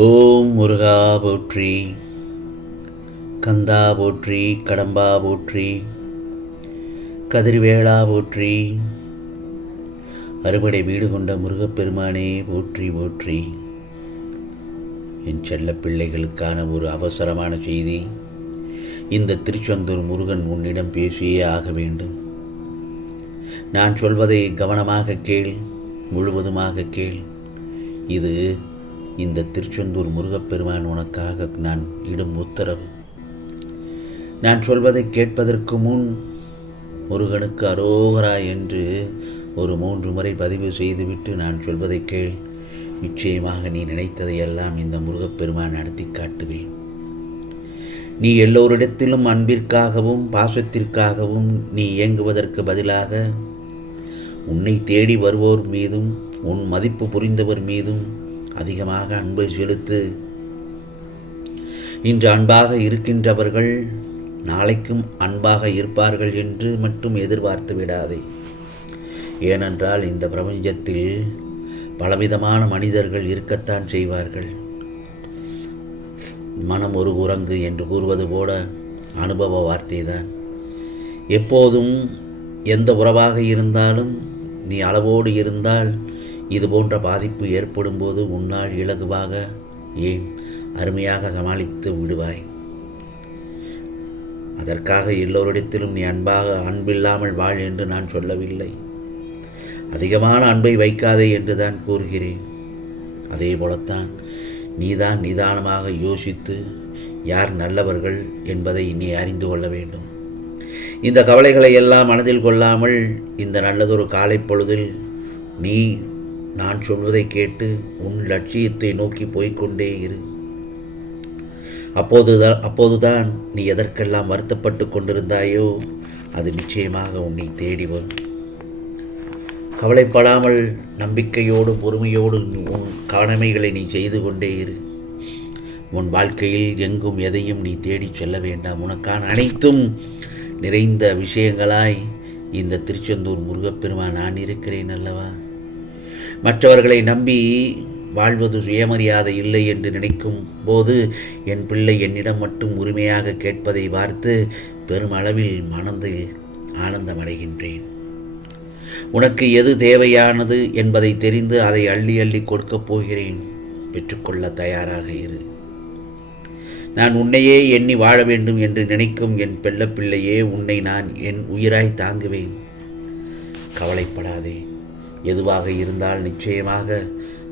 ஓம் முருகா போற்றி, கந்தா போற்றி, கடம்பா போற்றி, கதிர்வேளா போற்றி, அறுபடை வீடு கொண்ட முருகப்பெருமானே போற்றி போற்றி. என் செல்ல பிள்ளைகளுக்கான ஒரு அவசரமான செய்தி. இந்த திருச்செந்தூர் முருகன் உன்னிடம் பேசியே ஆக வேண்டும். நான் சொல்வதை கவனமாக கேள், முழுவதுமாக கேள். இது இந்த திருச்செந்தூர் முருகப்பெருமான் உனக்காக நான் இடும் உத்தரவு. நான் சொல்வதை கேட்பதற்கு முன் முருகனுக்கு அரோகரா என்று ஒரு 3 முறை பதிவு செய்துவிட்டு நான் சொல்வதை கேள். நிச்சயமாக நீ நினைத்ததையெல்லாம் இந்த முருகப்பெருமான் நடத்தி காட்டுவேன். நீ எல்லோரிடத்திலும் அன்பிற்காகவும் பாசத்திற்காகவும் நீ இயங்குவதற்கு பதிலாக உன்னை தேடி வருவோர் மீதும் உன் மதிப்பு புரிந்தவர் மீதும் அதிகமாக அன்பை செலுத்து. இன்று அன்பாக இருக்கின்றவர்கள் நாளைக்கும் அன்பாக இருப்பார்கள் என்று மட்டும் எதிர்பார்த்து விடாதே. ஏனென்றால் இந்த பிரபஞ்சத்தில் பலவிதமான மனிதர்கள் இருக்கத்தான் செய்வார்கள். மனம் ஒரு குரங்கு என்று கூறுவது போல அனுபவ வார்த்தைதான். எப்போதும் எந்த உறவாக இருந்தாலும் நீ அளவோடு இருந்தால் இது போன்ற பாதிப்பு ஏற்படும் போது உன்னால் இலகுவாக, ஏன் அருமையாக சமாளித்து விடுவாய். அதற்காக எல்லோரிடத்திலும் நீ அன்பில்லாமல் வாழ் என்று நான் சொல்லவில்லை. அதிகமான அன்பை வைக்காதே என்று தான் கூறுகிறேன். அதே போலத்தான் நீதான் நிதானமாக யோசித்து யார் நல்லவர்கள் என்பதை நீ அறிந்து கொள்ள வேண்டும். இந்த கவலைகளை எல்லாம் மனதில் கொள்ளாமல் இந்த நல்லதொரு காலை பொழுதில் நீ நான் சொல்வதை கேட்டு உன் லட்சியத்தை நோக்கி போய்கொண்டே இரு. அப்போதுதான் நீ எதற்கெல்லாம் வருத்தப்பட்டு கொண்டிருந்தாயோ அது நிச்சயமாக உன்னை தேடி வரும். கவலைப்படாமல் நம்பிக்கையோடு பொறுமையோடு உன் கடமைகளை நீ செய்து கொண்டே இரு. உன் வாழ்க்கையில் எங்கும் எதையும் நீ தேடி செல்ல வேண்டாம். உனக்கான அனைத்தும் நிறைந்த விஷயங்களாய் இந்த திருச்செந்தூர் முருகப்பெருமான் நான் இருக்கிறேன் அல்லவா. மற்றவர்களை நம்பி வாழ்வது சுயமரியாதை இல்லை என்று நினைக்கும் போது என் பிள்ளை என்னிடம் மட்டும் உரிமையாக கேட்பதை பார்த்து பெருமளவில் மனதில் ஆனந்தமடைகின்றேன். உனக்கு எது தேவையானது என்பதை தெரிந்து அதை அள்ளி அள்ளி கொடுக்கப் போகிறேன். பெற்றுக்கொள்ள தயாராக இரு. நான் உன்னையே எண்ணி வாழ வேண்டும் என்று நினைக்கும் என் பிள்ளையே, உன்னை நான் என் உயிராய் தாங்குவேன். கவலைப்படாதே. எதுவாக இருந்தால் நிச்சயமாக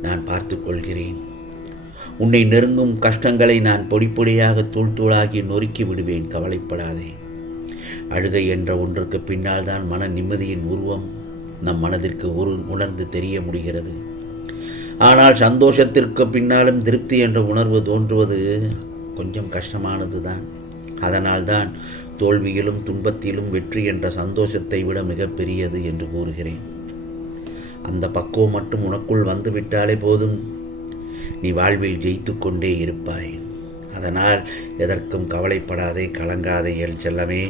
நான் பார்த்து கொள்கிறேன். உன்னை நெருங்கும் கஷ்டங்களை நான் பொடி பொடியாக தூள் தூளாகி நொறுக்கி விடுவேன். கவலைப்படாதே. அழுகை என்ற ஒன்றுக்கு பின்னால் தான் மன நிம்மதியின் உருவம் நம் மனதிற்கு உணர்ந்து தெரிய முடிகிறது. ஆனால் சந்தோஷத்திற்கு பின்னாலும் திருப்தி என்ற உணர்வு தோன்றுவது கொஞ்சம் கஷ்டமானது தான். அதனால்தான் தோல்வியிலும் துன்பத்திலும் வெற்றி என்ற சந்தோஷத்தை விட மிகப்பெரியது என்று கூறுகிறேன். அந்த பக்குவம் மட்டும் உனக்குள் வந்துவிட்டாலே போதும், நீ வாழ்வில் ஜெயித்து கொண்டே இருப்பாய். அதனால் எதற்கும் கவலைப்படாதே, கலங்காதே என் செல்லமே.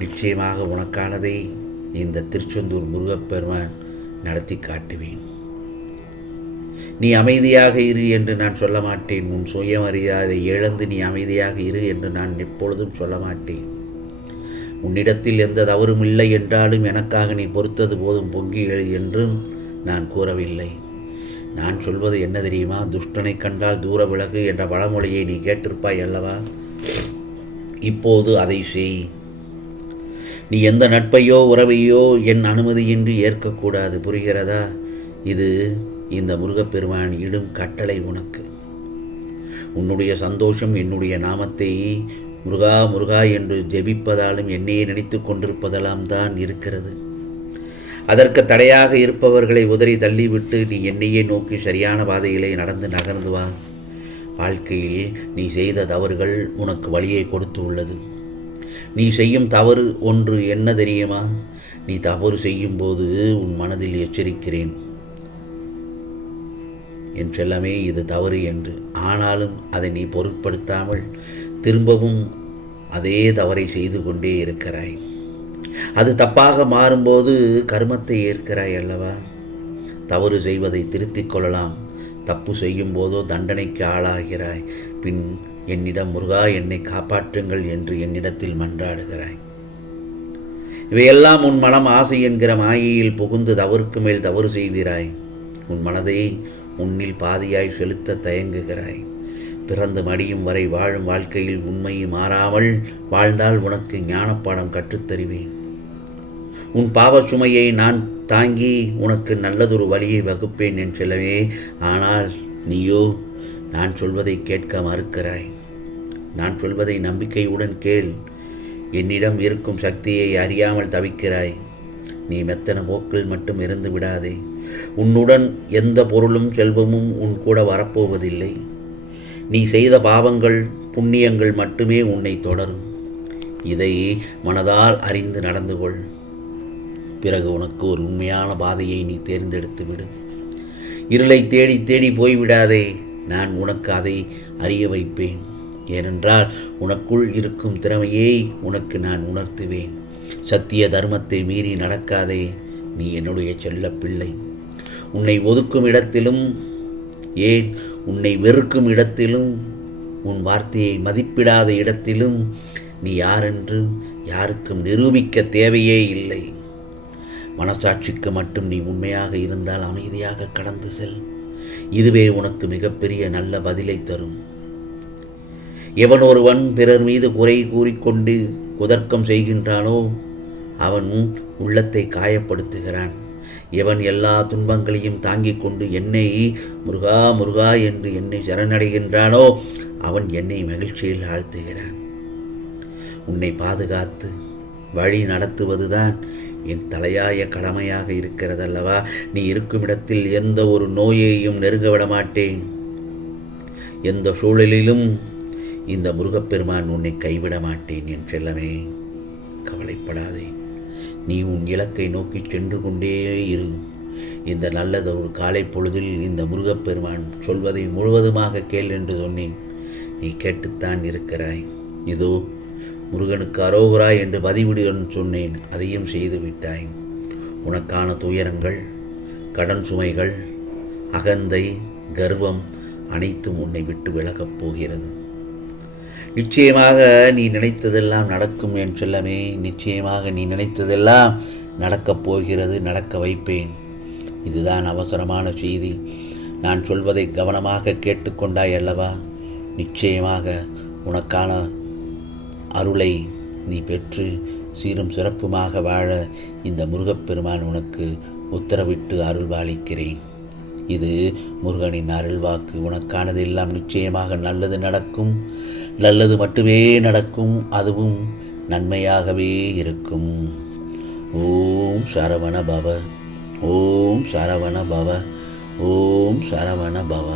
நிச்சயமாக உனக்கானதை இந்த திருச்செந்தூர் முருகப்பெருமான் நடத்தி காட்டுவேன். நீ அமைதியாக இரு என்று நான் சொல்ல மாட்டேன். உன் சுயமரியாதை இழந்து நீ அமைதியாக இரு என்று நான் எப்பொழுதும் சொல்ல மாட்டேன். உன்னிடத்தில் எந்த தவறும் இல்லை என்றாலும் எனக்காக நீ பொறுத்தது போதும் பொங்கி எழு என்றும் நான் கூறவில்லை. நான் சொல்வது என்ன தெரியுமா? துஷ்டனை கண்டால் தூர விலகு என்ற பழமொழியை நீ கேட்டிருப்பாய் அல்லவா. இப்போது அதை செய். நீ எந்த நட்பையோ உறவையோ என் அனுமதியின்றி ஏற்கக்கூடாது. புரிகிறதா? இது இந்த முருகப்பெருமான் இடும் கட்டளை உனக்கு. உன்னுடைய சந்தோஷம் என்னுடைய நாமத்தை முருகா முருகா என்று ஜெபிப்பதாலும் என்னையே நினைத்து கொண்டிருப்பதெல்லாம் தான் இருக்கிறது. அதற்கு தடையாக இருப்பவர்களை உதறி தள்ளிவிட்டு நீ என்னையே நோக்கி சரியான பாதையிலே நகர்ந்து வா. வாழ்க்கையில் நீ செய்த தவறுகள் உனக்கு வழியை கொடுத்து உள்ளது. நீ செய்யும் தவறு ஒன்று என்ன தெரியுமா? நீ தவறு செய்யும் போது உன் மனதில் எச்சரிக்கிறேன் என் செல்லமே, இது தவறு என்று. ஆனாலும் அதை நீ பொருட்படுத்தாமல் திரும்பவும் அதே தவறை செய்து கொண்டே இருக்கிறாய். அது தப்பாக மாறும்போது கர்மத்தை ஏற்கிறாய் அல்லவா. தவறு செய்வதை திருத்திக் கொள்ளலாம், தப்பு செய்யும் போதோ தண்டனைக்கு ஆளாகிறாய். பின் என்னிடம் முருகா என்னை காப்பாற்றுங்கள் என்று என்னிடத்தில் மன்றாடுகிறாய். இவையெல்லாம் உன் மனம் ஆசை என்கிற மாயையில் புகுந்து தவறுக்கு மேல் தவறு செய்கிறாய். உன் மனதை உன்னில் பாதியாய் செலுத்த தயங்குகிறாய். பிறந்து மடியும் வரை வாழும் வாழ்க்கையில் உண்மையை மாறாமல் வாழ்ந்தால் உனக்கு ஞானப்பாடம் கற்றுத்தருவேன். உன் பாவ சுமையை நான் தாங்கி உனக்கு நல்லதொரு வழியை வகுப்பேன் என் செல்லவே. ஆனால் நீயோ நான் சொல்வதை கேட்க மறுக்கிறாய். நான் சொல்வதை நம்பிக்கையுடன் கேள். என்னிடம் இருக்கும் சக்தியை அறியாமல் தவிக்கிறாய். நீ மெத்தன போக்கில் மட்டும் இருந்து விடாதே. உன்னுடன் எந்த பொருளும் செல்வமும் உன் கூட வரப்போவதில்லை. நீ செய்த பாவங்கள் புண்ணியங்கள் மட்டுமே உன்னை தொடரும். இதை மனதால் அறிந்து நடந்து கொள். பிறகு உனக்கு ஒரு உண்மையான பாதையை நீ தேர்ந்தெடுத்து விடு. இருளை தேடி தேடி போய்விடாதே. நான் உனக்கு அதை அறிய வைப்பேன். ஏனென்றால் உனக்குள் இருக்கும் திறமையை உனக்கு நான் உணர்த்துவேன். சத்திய தர்மத்தை மீறி நடக்காதே. நீ என்னுடைய செல்ல பிள்ளை. உன்னை ஒதுக்கும் இடத்திலும், ஏன் உன்னை வெறுக்கும் இடத்திலும், உன் வார்த்தையை மதிப்பிடாத இடத்திலும் நீ யாரென்று யாருக்கும் நிரூபிக்க தேவையே இல்லை. மனசாட்சிக்கு மட்டும் நீ உண்மையாக இருந்தால் அமைதியாக கடந்து செல். இதுவே உனக்கு மிகப்பெரிய நல்ல பதிலை தரும். எவன் ஒருவன் பிறர் மீது குறை கூறிக்கொண்டு குதர்க்கம் செய்கின்றானோ அவன் உள்ளத்தை காயப்படுத்துகிறான். எவன் எல்லா துன்பங்களையும் தாங்கிக் கொண்டு என்னை முருகா முருகா என்று என்னை சரணடைகின்றானோ அவன் என்னை மகிழ்ச்சியில் ஆழ்த்துகிறான். உன்னை பாதுகாத்து வழி நடத்துவதுதான் என் தலையாய கடமையாக இருக்கிறதல்லவா. நீ இருக்கும் இடத்தில் எந்த ஒரு நோயையும் நெருங்க விட மாட்டேன். எந்த சூழலிலும் இந்த முருகப்பெருமான் உன்னை கைவிட மாட்டேன் என் செல்லமே. கவலைப்படாதே. நீ உன் இலக்கை நோக்கி சென்று கொண்டே இரு. இந்த நல்லதொரு காலை பொழுதில் இந்த முருகப்பெருமான் சொல்வதை முழுவதுமாக கேள் என்று சொன்னேன். நீ கேட்டுத்தான் இருக்கிறாய். இதோ முருகனுக்கு அரோகரா என்று பதிவிடுன்னு சொன்னேன். அதையும் செய்து விட்டாய். உனக்கான துயரங்கள், கடன் சுமைகள், அகந்தை, கர்வம் அனைத்தும் உன்னை விட்டு விலகப் போகிறது. நிச்சயமாக நீ நினைத்ததெல்லாம் நடக்கும் என் செல்லமே. நிச்சயமாக நீ நினைத்ததெல்லாம் நடக்கப் போகிறது. நடக்க வைப்பேன். இதுதான் அவசரமான செய்தி. நான் சொல்வதை கவனமாக கேட்டுக்கொண்டாய் அல்லவா? நிச்சயமாக உனக்கான அருளை நீ பெற்று சீரும் சிறப்புமாக வாழ இந்த முருகப்பெருமான் உனக்கு உத்தரவிட்டு அருள்பாலிக்கிறேன். இது முருகனின் அருள்வாக்கு. உனக்கானது எல்லாம் நிச்சயமாக நல்லது நடக்கும். நல்லது மட்டுமே நடக்கும். அதுவும் நன்மையாகவே இருக்கும். ஓம் சரவண பவ. ஓம் சரவண பவ. ஓம் சரவண பவ.